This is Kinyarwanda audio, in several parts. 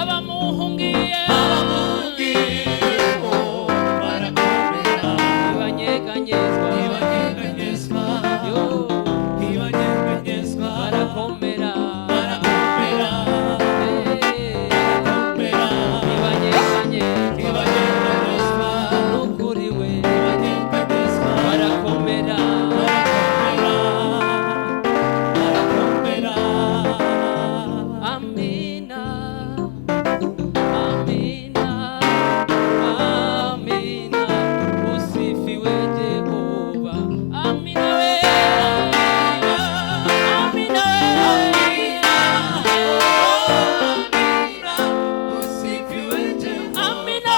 abamuhungiye barakomera ntibanyeganyezwa ntibanyeganyezwa yo ntibanyeganyezwa barakomera barakomera barakomera ntibanyeganyezwa n'ukuri we ntibanyeganyezwa barakomera barakomera amina amina amina usifiwe Jehova amina we amina usifiwe Jehova amina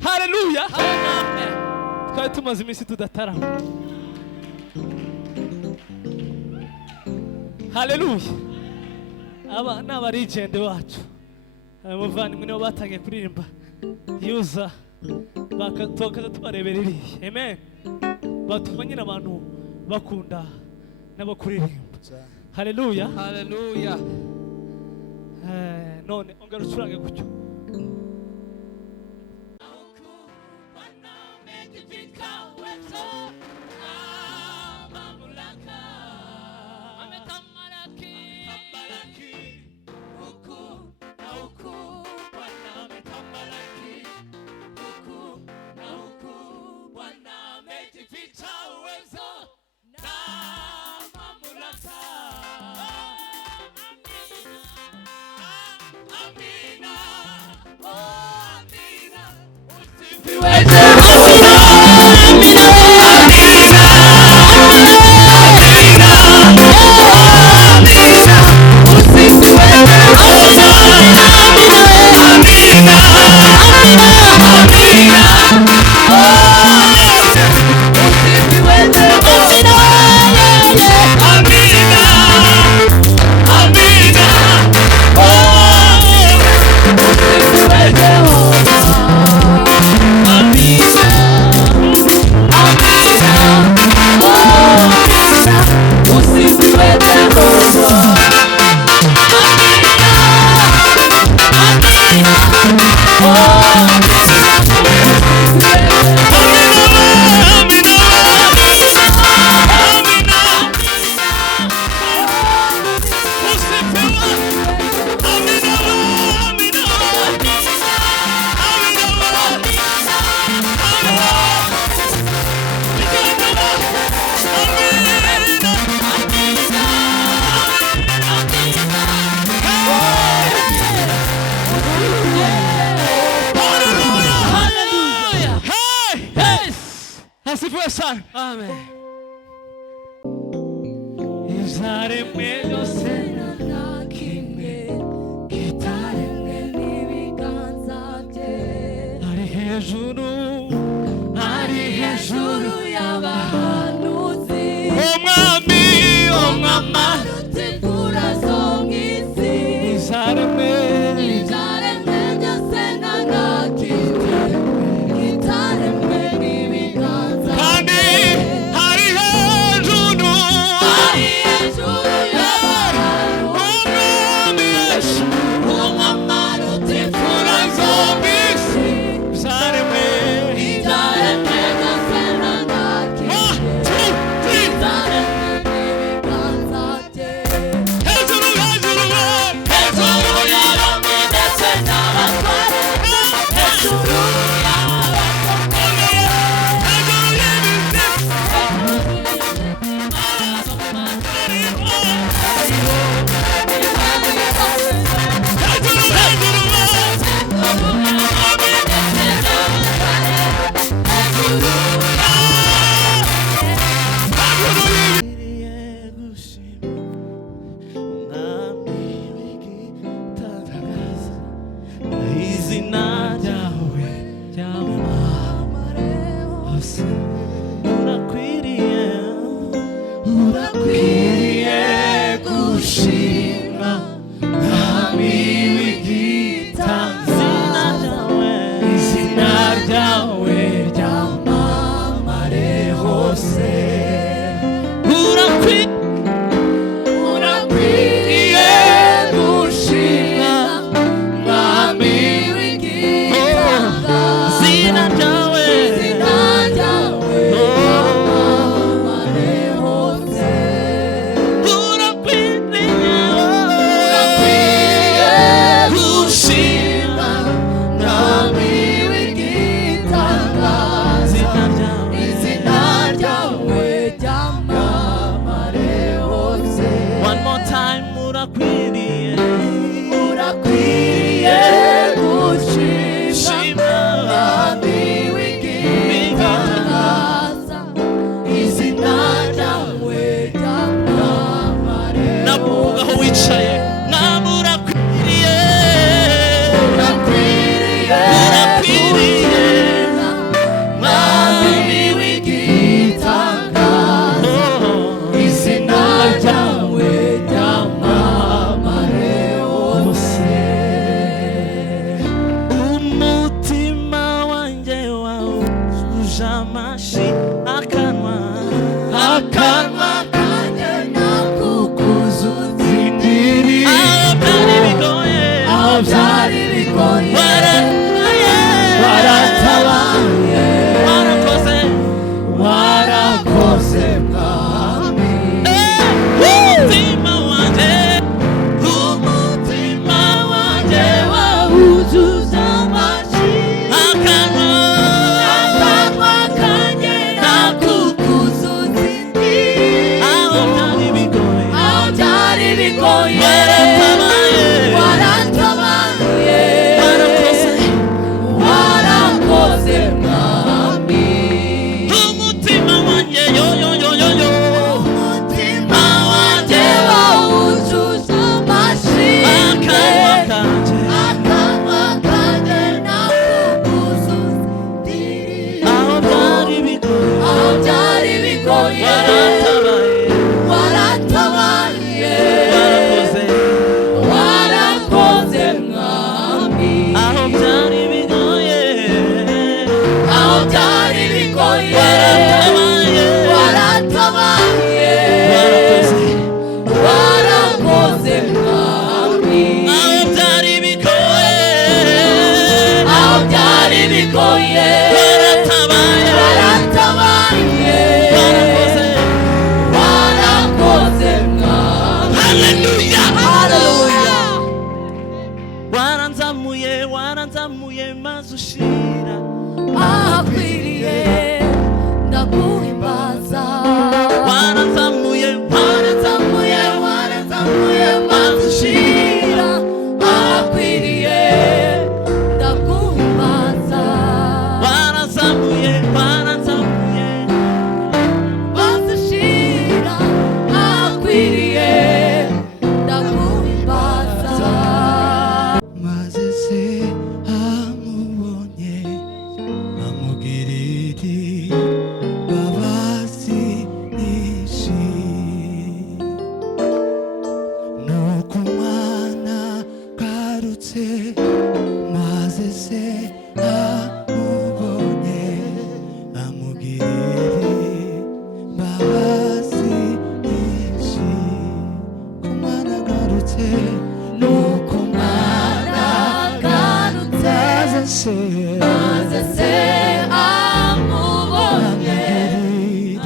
Haleluya. twari tumaze iminsi tudatarama. Haleluya. Aba ni abarigende bacu, abavandimwe nibo batangiye kuririmba yuza bakaza tubarebera iriya. Amen. Batuma nyine abantu bakunda n'abakuririmba. Haleluya. Haleluya. none ongera ucurange gutyo. Asifiwe sana. Amen. Izaremwe byose nta kimwe kitaremwe n'ibiganza bye. Ari hejuru y'abahanuzi. Umwami arutikura zo mw'isi. Izaremwe byose nta kimwe kitaremwe n'ibiganza. Kandi hari hejuru y'abahanuzi. Umwami arutikura zo mw'isi. Izaremwe byose nta kimwe kitaremwe n'ibiganza bye. Hejuru y'abaromyi ndetse n'abatware. Hejuru Zina byari bigoye waratabaye waratabaye warakoze warakoze mwami umutima wanjye wawuzuza amashimwe akanwa kanjye nakukuzuza indirimbo aho byari bigoye aho byari bigoye waratabaye waratabaye warakoze mwami umutima wanjye yo umutima wanjye wawuzuza amashimwe akanwa kanjye akanwa kanjye nakukuzuza indirimbo aho byari bigoye aho byari bigoye waratabaye waratabaye warakoze warakoze mwami aho byari bigoye aho byari bigoye waratabaye waratabaye warakoze mwami aho byari bigoye aho byari bigoye waratabaye waratabaye warakoze mwami haleluya haleluya waranzamuye maze ushira ahakwiriye ndaguhimbaza waranzamuye waranzamuye maze ushira ahakwiriye ndaguhimbaza waranzamuye maze ushira ahakwiriye ndaguhimbaza maze se amubonye amugirira imbabazi nyinshi nuko umwana garutse maze se amubonye amugirira imbabazi nyinshi ku mwana garutse nuko umwana agarutse maze se maze se amubonye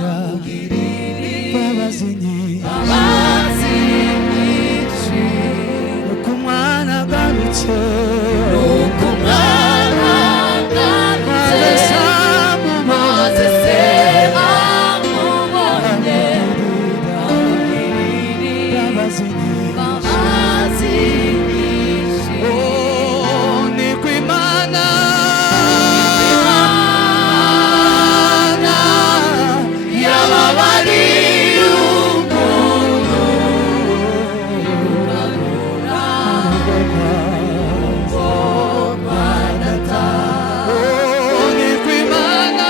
amugirira imbabazi nyinshi amazi nyinshi nuko umwana agarutse nuko umwana agarutse maze se maze se amubonye amugirira amugirira imbabazi nyinshi amazi nyinshi oh niko imana yababariye umuntu kwa data oh niko imana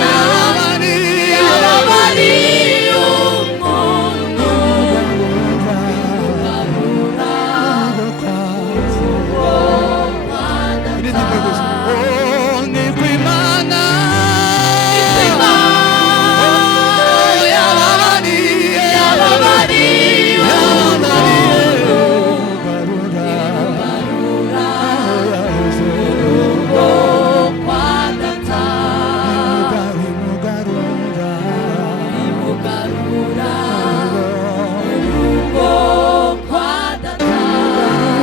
yababariye umuntu kwa data oh niko imana yababariye umuntu kwa data imugarura urugo kwa data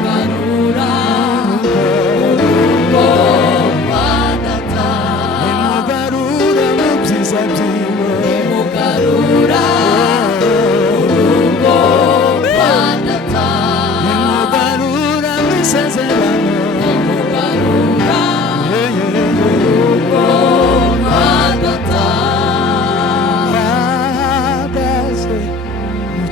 imugarura urugo kwa data imugarura urugo kwa data imugarura urugo kwa data Ahagaze mu